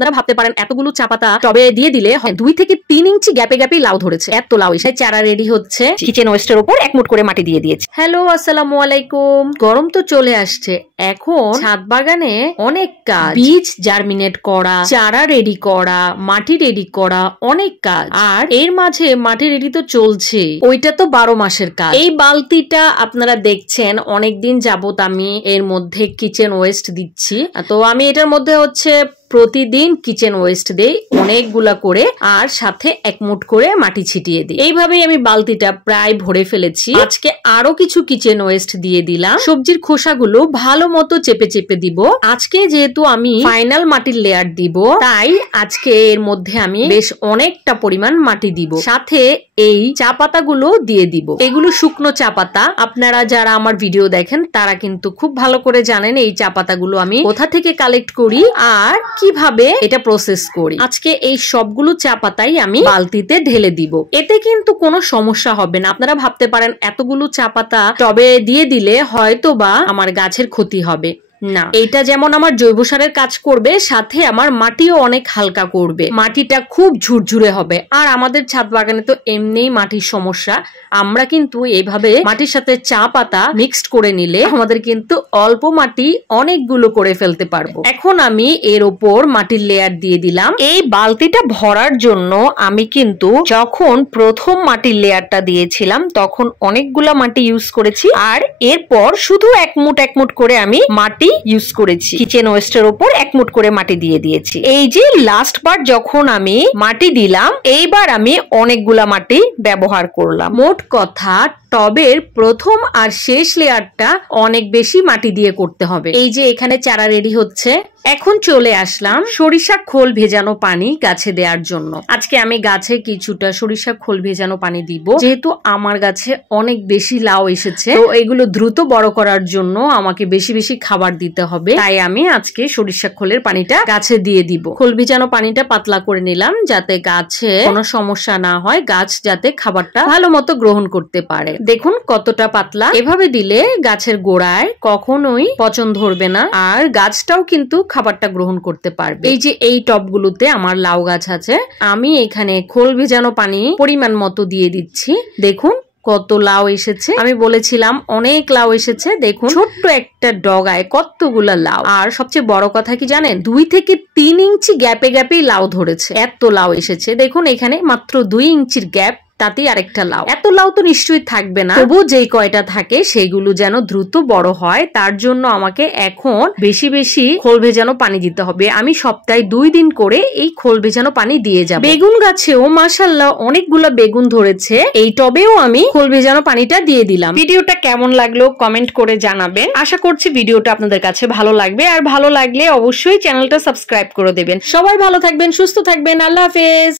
আপনারা ভাবতে পারেন এতগুলো চা পাতা টবে দিয়ে দিলে 2 থেকে 3 ইঞ্চি গ্যাপে গ্যাপে লাউ ধরেছে, এত লাউ এসে। চারা রেডি হচ্ছে, কিচেন ওয়েস্টের উপর 1 মুঠ করে মাটি দিয়ে দিয়েছে। হ্যালো, আসসালামু আলাইকুম। গরম তো চলে আসছে, এখন ছাদ বাগানে অনেক কাজ, বীজ জার্মিনেট করা, চারা রেডি করা, মাটি রেডি করা, অনেক কাজ। আর এর মাঝে মাটি রেডি তো চলছে, ওইটা তো 12 মাসের কাজ। এই বালতিটা আপনারা দেখছেন অনেকদিন যাবত আমি এর মধ্যে কিচেন ওয়েস্ট দিচ্ছি। তো আমি এটার মধ্যে হচ্ছে প্রতিদিন কিচেন ওয়েস্ট দেই অনেকগুলা করে, আর সাথে 1 মুঠ করে মাটি ছিটিয়ে দিই। এইভাবেই আমি বালতিটা প্রায় ভরে ফেলেছি। আজকে আরো কিছু কিচেন ওয়েস্ট দিয়ে দিলাম। সবজির খোসাগুলো ভালো মতো চেপে চেপে দিব। আজকে যেহেতু আমি ফাইনাল মাটির লেয়ার দিব, তাই আজকে এর মধ্যে আমি বেশ অনেকটা পরিমাণ মাটি দিব। সাথে এই চা পাতাগুলো দিয়ে দিব। এগুলো শুকনো চা পাতা। আপনারা যারা আমার ভিডিও দেখেন তারা কিন্তু খুব ভালো করে জানেন এই চা পাতাগুলো আমি কোথা থেকে কালেক্ট করি আর কিভাবে এটা প্রসেস করি। আজকে এই সবগুলো চা পাতাই আমি বালতিতে ঢেলে দিব। এতে কিন্তু কোনো সমস্যা হবে না। আপনারা ভাবতে পারেন এতগুলো চা পাতা টবে দিয়ে দিলে হয়তো বা আমার গাছের ক্ষতি হবে। না, এটা যেমন আমার জৈব সারের কাজ করবে, সাথে আমার মাটিও অনেক হালকা করবে। মাটিটা খুব ঝুরঝুরে হবে। আর আমাদের ছাদ বাগানে তো এমনিই মাটির সমস্যা। আমরা কিন্তু এইভাবে মাটির সাথে চা পাতা মিক্সড করে নিলে আমাদের কিন্তু অল্প মাটি অনেকগুলো করে ফেলতে পারবো। এখন আমি এর ওপর মাটির লেয়ার দিয়ে দিলাম। এই বালতিটা ভরার জন্য আমি কিন্তু যখন প্রথম মাটির লেয়ারটা দিয়েছিলাম তখন অনেকগুলা মাটি ইউজ করেছি, আর এরপর শুধু 1 মুঠ করে আমি মাটি ইউজ করেছি। কিচেন ওয়েস্টের উপর 1 মুঠ করে মাটি দিয়ে দিয়েছি। এই যে লাস্ট বার যখন আমি মাটি দিলাম, এইবার আমি অনেকগুলা মাটি ব্যবহার করলাম। মোট কথা টবের প্রথম আর শেষ লেয়ারটা অনেক বেশি মাটি দিয়ে করতে হবে। এই যে এখানে চারা রেডি হচ্ছে। এখন চলে আসলাম সরিষা খোল ভেজানো পানি গাছে দেওয়ার জন্য। আজকে আমি গাছে কিছুটা সরিষা খোল ভেজানো পানি দিব, যেহেতু আমার গাছে অনেক বেশি লাউ এসেছে। তো এগুলো দ্রুত বড় করার জন্য আমাকে বেশি বেশি খাবার দিতে হবে, তাই আমি আজকে সরিষা খোলের পানিটা গাছে দিয়ে দিব। খোল ভেজানো পানিটা পাতলা করে নিলাম যাতে গাছে কোনো সমস্যা না হয়, গাছ যাতে খাবারটা ভালো মতো গ্রহণ করতে পারে। দেখুন কতটা পাতলা। এভাবে দিলে গাছের গোড়ায় কখনোই পচন ধরবে না, আর গাছটাও কিন্তু খাবারটা গ্রহণ করতে পারবে। এই যে এই টবগুলোতে আমার লাউ গাছ আছে, আমি এখানে খোল ভেজানো পানি পরিমাণ মতো দিয়ে দিচ্ছি। দেখুন কত লাউ এসেছে। আমি বলেছিলাম অনেক লাউ এসেছে। দেখুন ছোট্ট একটা ডগায় কতগুলা লাউ। আর সবচেয়ে বড় কথা কি জানেন, 2 থেকে 3 ইঞ্চি গ্যাপে গ্যাপেই লাউ ধরেছে, এত লাউ এসেছে। দেখুন এখানে মাত্র 2 ইঞ্চির গ্যাপ, তাতেই আরেকটা লাউ। এত লাউ তো নিশ্চয়ই থাকবে না, তবু যেই কয়টা থাকে সেইগুলো যেন দ্রুত বড় হয়, তার জন্য আমাকে এখন বেশি বেশি খোল ভেজানো পানি দিতে হবে। আমি সপ্তাহে 2 দিন করে এই খোল ভেজানো পানি দিয়ে যাব। বেগুন গাছেও মাশাআল্লাহ অনেকগুলো বেগুন ধরেছে। এই টবেও আমি খোল ভেজানো পানিটা দিয়ে দিলাম। ভিডিওটা কেমন লাগলো কমেন্ট করে জানাবেন। আশা করছি ভিডিওটা আপনাদের কাছে ভালো লাগবে, আর ভালো লাগলে অবশ্যই চ্যানেলটা সাবস্ক্রাইব করে দেবেন। সবাই ভালো থাকবেন, সুস্থ থাকবেন। আল্লাহ হাফেজ।